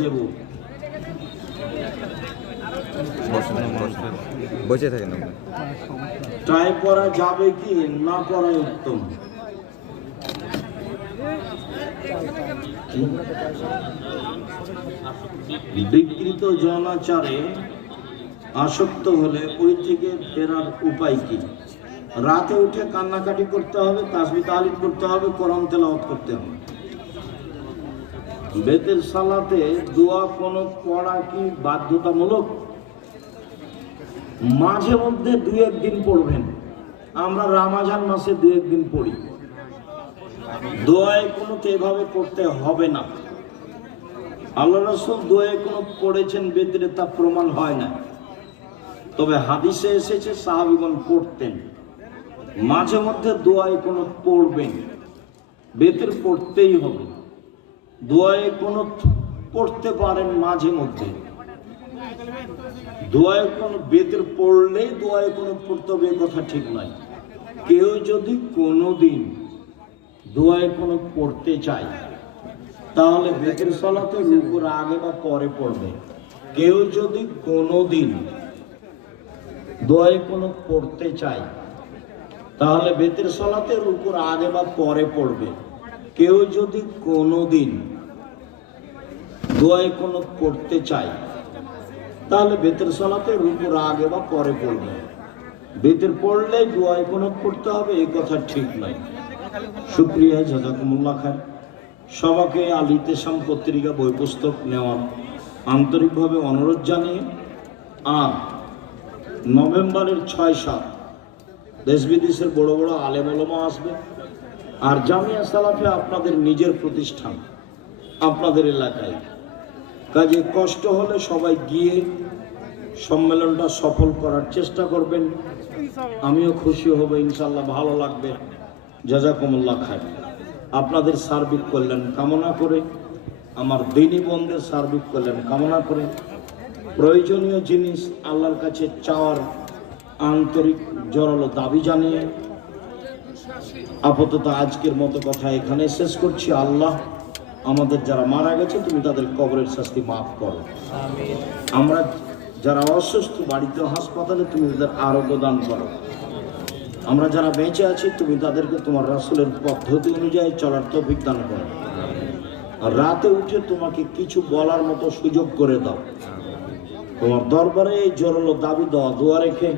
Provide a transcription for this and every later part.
দেব। বসে থাকেন আপনি। টাই পরা যাবে কি না পরাই উত্তম। বিকৃত যৌনাচারে আসক্ত হলে ওই থেকে ফেরার উপায় কি? রাতে উঠে কান্নাকাটি করতে হবে, তাসবিহ তাহলিল করতে হবে, কোরআন তেলাওয়াত করতে হবে। বেতের সালাতে দোয়া কোনো পড়া কি বাধ্যতামূলক? মাঝে মধ্যে 2-1 দিন পড়বেন। আমরা রমজান মাসে 2-1 দিন পড়ি। দোয়ায় কোনো এভাবে করতে হবে না। আল্লাহ রাসূল দোয়ায় কোনো পড়েছেন বেতরে তা প্রমাণ হয় না, তবে হাদিসে এসেছে সাহাবীগণ পড়তেন। মাঝে মধ্যে দোয়ায় কোনো পড়বেন, বেতের পড়তেই হবে। দোয়ায় কোনো পড়তে পারেন মাঝে মধ্যে, দোয়ায় কোনো বেতের পড়লেই দোয়ায় কোনো পড়তে হবে কথা ঠিক নয়। কেউ যদি কোনোদিন দোয়ায় কোনো পড়তে চায় তাহলে বেতের সালাতে রুকুর আগে বা পরে পড়বে। কেউ যদি কোনোদিন দোয়ায় কোনো পড়তে চায় তাহলে বেতের সালাতে রুকুর আগে বা পরে পড়বে। কেউ যদি কোনোদিন দোয়ায় কোনো পড়তে চায় তাহলে বেতের সালাতে রুকুর আগে বা পরে পড়বে। বেতের পড়লে দোয়ায় কোনো পড়তে হবে এই কথা ঠিক নয়। শুকরিয়া, জাযাকুমুল্লাহ খায়ের। সবাইকে আল ইতিসাম পত্রিকা বই পুস্তক নেওয়ার আন্তরিকভাবে অনুরোধ জানিয়ে, আর নভেম্বরের 6-7 দেশ বিদেশের বড় বড় আলেম ওলামা আসবে। আর জামিয়া সালাফিয়া আপনাদের নিজের প্রতিষ্ঠান, আপনাদের এলাকায়। কাজে কষ্ট হলে সবাই গিয়ে সম্মেলনটা সফল করার চেষ্টা করবেন। আমিও খুশি হব, ইনশাল্লাহ ভালো লাগবে। জাযাকুমুল্লাহ খায়ের। আপনাদের সার্বিক কল্যাণ কামনা করে, আমার দিনী বন্ধের সার্বিক কল্যাণ কামনা করে, প্রয়োজনীয় জিনিস আল্লাহর কাছে চাওয়ার আন্তরিক জোরালো দাবি জানিয়ে আপাতত আজকের মতো কথা এখানে শেষ করছি। আল্লাহ আমাদের যারা মারা গেছে তুমি তাদের কবরের শাস্তি মাফ করো। আমরা যারা অসুস্থ বাড়িতে হাসপাতালে তুমি তাদের আরোগ্য দান করো। আমরা যারা বেঁচে আছি তুমি তাদেরকে তোমার রাসূলের পদ্ধতি অনুযায়ী চলার তৌফিক দান করো। আর রাতে উঠে তোমাকে কিছু বলার মতো সুযোগ করে দাও। তোমার দরবারে এই জোরালো দাবি দেওয়া দোয়া রেখে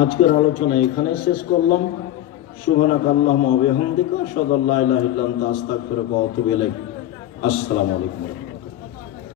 আজকের আলোচনা এখানে শেষ করলাম। সুবহানাকা আল্লাহুম্মা ওয়া বিহামদিকা আশহাদু আল্লা ইলাহা ইল্লা আনতা আস্তাগফিরুকা ওয়া আতুবু ইলাইক। আসসালামু আলাইকুম।